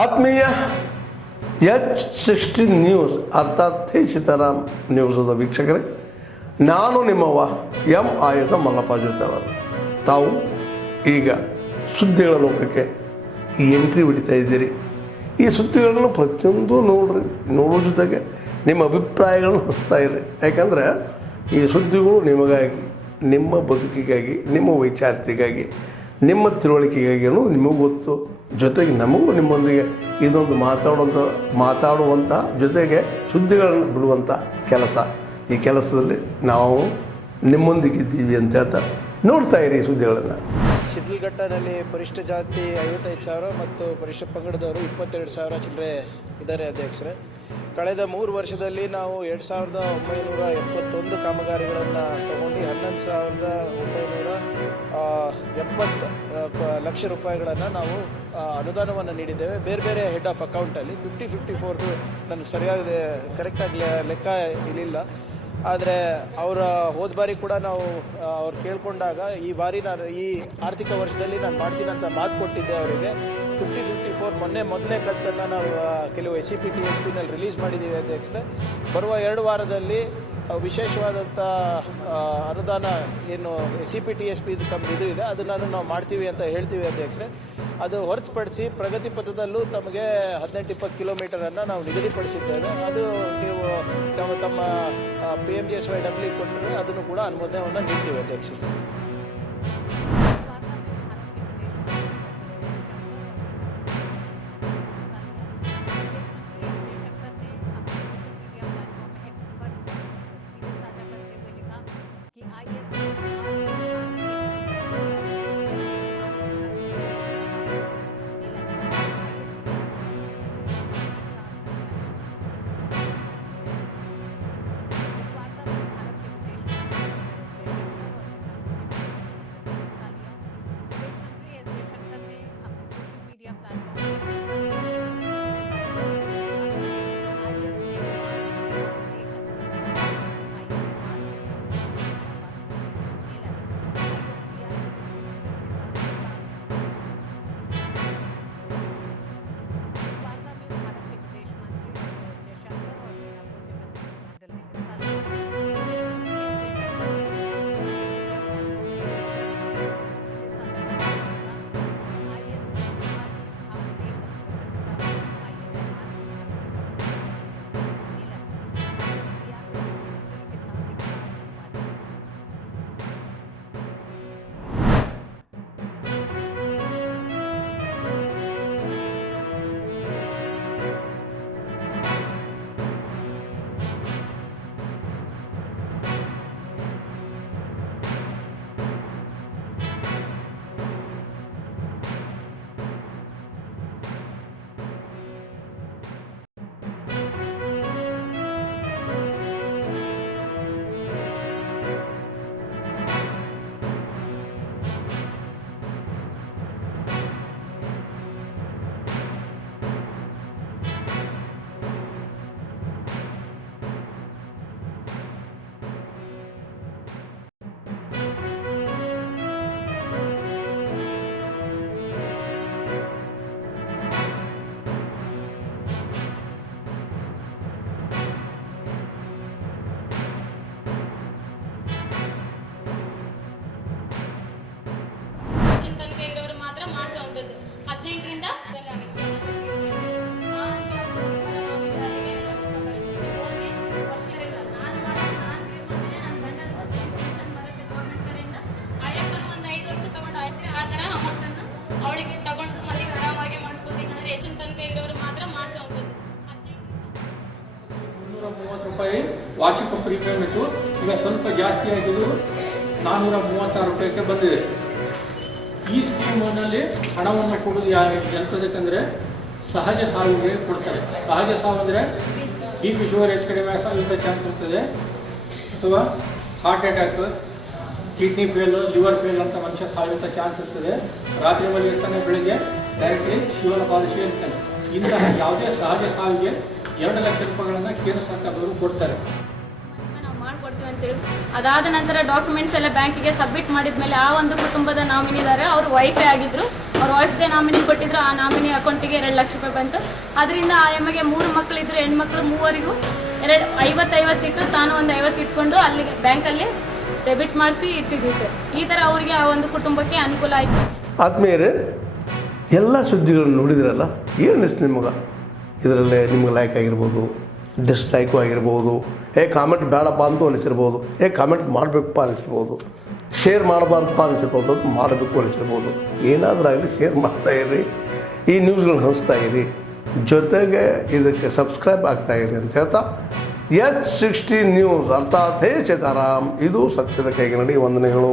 ಆತ್ಮೀಯ H16 news ಅರ್ಥಾತ್ ಸೀತಾರಾಮ್ ನ್ಯೂಸದ ವೀಕ್ಷಕರೇ, ನಾನು ನಿಮ್ಮವ ಎಂ ಆಯುಧ ಮಲ್ಲಪ್ಪ ಜೊತೆವರು. ತಾವು ಈಗ ಸುದ್ದಿಗಳ ಲೋಕಕ್ಕೆ ಎಂಟ್ರಿ ಹೊಡಿತಾ ಇದ್ದೀರಿ. ಈ ಸುದ್ದಿಗಳನ್ನು ಪ್ರತಿಯೊಂದು ನೋಡೋ ಜೊತೆಗೆ ನಿಮ್ಮ ಅಭಿಪ್ರಾಯಗಳನ್ನು ಹಂಚ್ತಾ ಇರ್ರಿ. ಯಾಕಂದರೆ ಈ ಸುದ್ದಿಗಳು ನಿಮಗಾಗಿ, ನಿಮ್ಮ ಬದುಕಿಗಾಗಿ, ನಿಮ್ಮ ವೈಚಾರಿಕೆಗಾಗಿ, ನಿಮ್ಮ ತಿಳುವಳಿಕೆಗಾಗಿಯೂ ನಿಮಗೂ ಗೊತ್ತು. ಜೊತೆಗೆ ನಮಗೂ ನಿಮ್ಮೊಂದಿಗೆ ಇದೊಂದು ಮಾತಾಡುವಂಥ ಜೊತೆಗೆ ಸುದ್ದಿಗಳನ್ನು ಬಿಡುವಂಥ ಕೆಲಸ. ಈ ಕೆಲಸದಲ್ಲಿ ನಾವು ನಿಮ್ಮೊಂದಿಗಿದ್ದೀವಿ ಅಂತ ಹೇಳ್ತಾ ನೋಡ್ತಾ ಇರಿ ಈ ಸುದ್ದಿಗಳನ್ನು. ಶಿಡ್ಲಘಟ್ಟನಲ್ಲಿ ಪರಿಶಿಷ್ಟ ಜಾತಿ 55,000 ಮತ್ತು ಪರಿಶಿಷ್ಟ ಪಂಗಡದವರು 22,000 ಚಿಲ್ಲರೆ ಇದ್ದಾರೆ ಅಧ್ಯಕ್ಷರೇ. ಕಳೆದ 3 ವರ್ಷದಲ್ಲಿ ನಾವು 2,971 ಕಾಮಗಾರಿಗಳನ್ನು ತಗೊಂಡು 11,970 ಲಕ್ಷ ರೂಪಾಯಿಗಳನ್ನು ನಾವು ಅನುದಾನವನ್ನು ನೀಡಿದ್ದೇವೆ. ಬೇರೆ ಬೇರೆ ಹೆಡ್ ಆಫ್ ಅಕೌಂಟಲ್ಲಿ 50-54 ನನಗೆ ಸರಿಯಾಗಿ ಕರೆಕ್ಟಾಗಿ ಲೆಕ್ಕ ಇರಲಿಲ್ಲ. ಆದರೆ ಅವರ ಹೋದ ಬಾರಿ ಕೂಡ ನಾವು ಅವ್ರು ಕೇಳ್ಕೊಂಡಾಗ ಈ ಬಾರಿ ನಾನು ಈ ಆರ್ಥಿಕ ವರ್ಷದಲ್ಲಿ ನಾನು ಮಾಡ್ತೀನಿ ಅಂತ ಮಾತು ಕೊಟ್ಟಿದ್ದೆ ಅವರಿಗೆ. 50-54 ಮೊದಲನೇ ಕಂತನ್ನು ನಾವು ಕೆಲವು SCP TSPನಲ್ಲಿ ರಿಲೀಸ್ ಮಾಡಿದ್ದೀವಿ ಅಧ್ಯಕ್ಷರೇ. ಬರುವ 2 ವಾರದಲ್ಲಿ ವಿಶೇಷವಾದಂಥ ಅನುದಾನ ಏನು SCP TSP ತಮ್ಮದು ಇದೆ ಅದನ್ನು ನಾವು ಮಾಡ್ತೀವಿ ಅಂತ ಹೇಳ್ತೀವಿ ಅಧ್ಯಕ್ಷರೇ. ಅದು ಹೊರತುಪಡಿಸಿ ಪ್ರಗತಿ ಪಥದಲ್ಲೂ ತಮಗೆ 18-20 ಕಿಲೋಮೀಟರನ್ನು ನಾವು ನಿಗದಿಪಡಿಸಿದ್ದೇವೆ. ಅದು ನೀವು ತಮ್ಮ PMGSYW ಕೊಟ್ಟರೆ ಅದನ್ನು ಕೂಡ ಅನುಮೋದನೆಯನ್ನು ನೀಡ್ತೀವಿ ಅಧ್ಯಕ್ಷರೇ. ಅವಳಿಗೆ ತಗೊಂಡು ಮತ್ತೆ ಆರಾಮಾಗಿ ಮಾಡ್ಕೋತೀನಿ. ಹೆಚ್ಚಿನ ತನಕ ಇರೋರು ಮಾತ್ರ ಮಾಡಿಸೋದು. 330 ರೂಪಾಯಿ ವಾರ್ಷಿಕ ಪ್ರೀಪೇಮೆಂಟು ಈಗ ಸ್ವಲ್ಪ ಜಾಸ್ತಿ ಆಗಿದ್ದು 436 ರೂಪಾಯಿಗೆ ಬಂದಿದೆ. ಈ ಸ್ಕೀಮ್ನಲ್ಲಿ ಹಣವನ್ನು ಕೊಡೋದು ಎಂಥದಕ್ಕಂದರೆ ಸಹಜ ಸಾವಿಗೆ ಕೊಡ್ತಾರೆ. ಸಹಜ ಸಾವು ಅಂದರೆ BP ಶುಗರ್ ಹೆಚ್ಚು ಕಡಿಮೆ ಆಗುವಂಥ ಚಾನ್ಸ್ ಇರ್ತದೆ, ಅಥವಾ heart attack, kidney fail, liver fail ಅಂತ ಮನುಷ್ಯ ಸಾಯುವಂಥ ಚಾನ್ಸ್ ಇರ್ತದೆ. ರಾತ್ರಿ ಮಲಗಿರ್ತಾನೆ, ಬೆಳಿಗ್ಗೆ ಡೈರೆಕ್ಟ್ಲಿ ಶಿವನ ಪಾಲಿಸಿ ಇರ್ತಾನೆ. ಇಂತಹ ಯಾವುದೇ ಸಹಜ ಸಾವಿಗೆ 2 ಲಕ್ಷ ರೂಪಾಯಿಗಳನ್ನು ಕೇಂದ್ರ ಸರ್ಕಾರದವರು ಕೊಡ್ತಾರೆ. ನಾವು ಮಾಡ್ಕೊಡ್ತೀವಿ ಅಂತೇಳಿ ಅದಾದ ನಂತರ ಡಾಕ್ಯುಮೆಂಟ್ಸ್ ಎಲ್ಲ ಬ್ಯಾಂಕಿಗೆ ಸಬ್ಮಿಟ್ ಮಾಡಿದ್ಮೇಲೆ ಆ ಒಂದು ಕುಟುಂಬದ ನಾಮಿನಿ ಇದ್ದಾರೆ, ಅವರು ವೈಫೈ ಆಗಿದ್ರು. ಅವ್ರ ವೈಫ್ಗೆ ನಾಮಿನಿ ಕೊಟ್ಟಿದ್ರು, ಆ ನಾಮಿನಿ ಅಕೌಂಟಿಗೆ 2 ಲಕ್ಷ ರೂಪಾಯಿ ಬಂತು. ಅದರಿಂದ ಆ ಎಮ್ಮಗೆ 3 ಮಕ್ಕಳಿದ್ರು, ಹೆಣ್ಮಕ್ಳು ಮೂವರಿಗೂ 50 ಇಟ್ಟು ತಾನು ಒಂದು 50 ಇಟ್ಕೊಂಡು ಅಲ್ಲಿ ಬ್ಯಾಂಕಲ್ಲಿ ಡೆಬಿಟ್ ಮಾಡಿಸಿ ಇಟ್ಟಿದ್ದೀವಿ ಸರ್. ಈ ಥರ ಅವರಿಗೆ ಆ ಒಂದು ಕುಟುಂಬಕ್ಕೆ ಅನುಕೂಲ ಆಯಿತು. ಆದ್ಮೇಲೆ ಎಲ್ಲ ಸುದ್ದಿಗಳನ್ನು ನೋಡಿದ್ರಲ್ಲ, ಏನು ಅನಿಸ್ತು ನಿಮಗೆ? ಇದರಲ್ಲೇ ನಿಮ್ಗೆ ಲೈಕ್ ಆಗಿರ್ಬೋದು, ಡಿಸ್ಲೈಕು ಆಗಿರ್ಬೋದು, ಕಾಮೆಂಟ್ ಬೇಡಪ್ಪ ಅಂತೂ ಅನಿಸಿರ್ಬೋದು, ಕಾಮೆಂಟ್ ಮಾಡಬೇಕಪ್ಪ ಅನಿಸಿರ್ಬೋದು, ಶೇರ್ ಮಾಡಬಾರ್ದಪ್ಪ ಅನಿಸಿರ್ಬೋದು, ಅದು ಮಾಡಬೇಕು ಅನಿಸಿರ್ಬೋದು. ಏನಾದರೂ ಆಗಲಿ ಶೇರ್ ಮಾಡ್ತಾಯಿರಿ, ಈ ನ್ಯೂಸ್ಗಳನ್ನ ಹಂಚ್ತಾ ಇರಿ, ಜೊತೆಗೆ ಇದಕ್ಕೆ ಸಬ್ಸ್ಕ್ರೈಬ್ ಆಗ್ತಾಯಿರಿ ಅಂತ ಹೇಳ್ತಾ H16 ನ್ಯೂಸ್ ಅರ್ಥಾತ್ ಹೇ ಸೀತಾರಾಮ್, ಇದು ಸತ್ಯದ ಕೈಗನ್ನಡಿ. ವಂದನೆಗಳು.